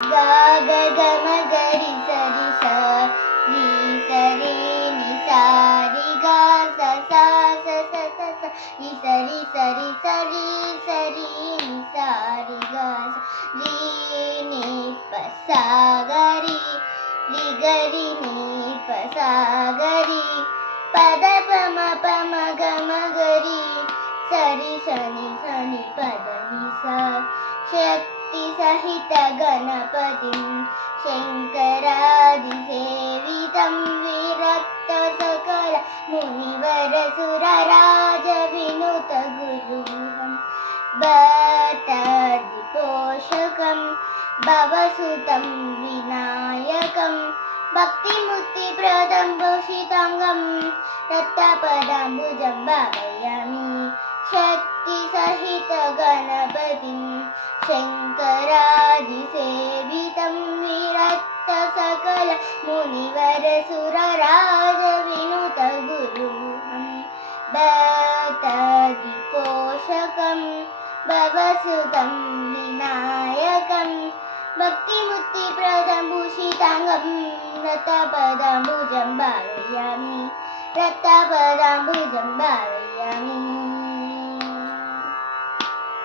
गा ग ग म ग रि स रि स रि स रे नि सा रि गा सा सा स स स स रि स रि स रि स रि स रि नि सा रि गा सा रि नि प सा ग रि ग रि नि प सा ग रि ಪ ದ ಪ ಮ ಪ ಮ ಗ ಮ ಗ ರಿ ಸ ರಿ ಸ ನಿ ಪ ದ ನಿ ಸ ಶಕ್ತಿ ಸಹಿತ ಗಣಪತಿಂ ಶಂಕರಾದಿಸೇವಿತಂ ವಿರಕ್ತ ಸಕಲ ಮುನಿವರ ಸುರರಾಜ ವಿನುತ ಗುರುಹಂ ಭಕ್ತಾದಿ ಪೋಷಕಂ ಭವಸುತಂ ವಿನಾಯಕಂ ಭಕ್ತಿಮುಕ್ತಿಪ್ರದಂ ಭೂಷಿತಾಂಗಂ ರಕ್ತಪದಾಂಬುಜಂ ಭಾವಯಾಮಿ ಶಕ್ತಿಸಹಿತ ಗಣಪತಿಂ ಶಂಕರಾದಿಸೇವಿತಂ ವಿರಕ್ತ ಸಕಲ ಮುನಿವರ ಸುರರಾಜ ವಿನುತ ಗುರುಹಂ ಭಕ್ತಾದಿ ಪೋಷಕಂ ಭವಸುತಂ ವಿನಾಯಕಂ ಭಕ್ತಿಮುಕ್ತಿಪ್ರದಂ ಭೂಷಿತಾಂಗಂ ರಕ್ತಪದಾಂಬುಜಂ ಭಾವಯಾಮಿ ರಕ್ತಪದಾಂಬುಜಂ ಭಾವಯಾಮಿ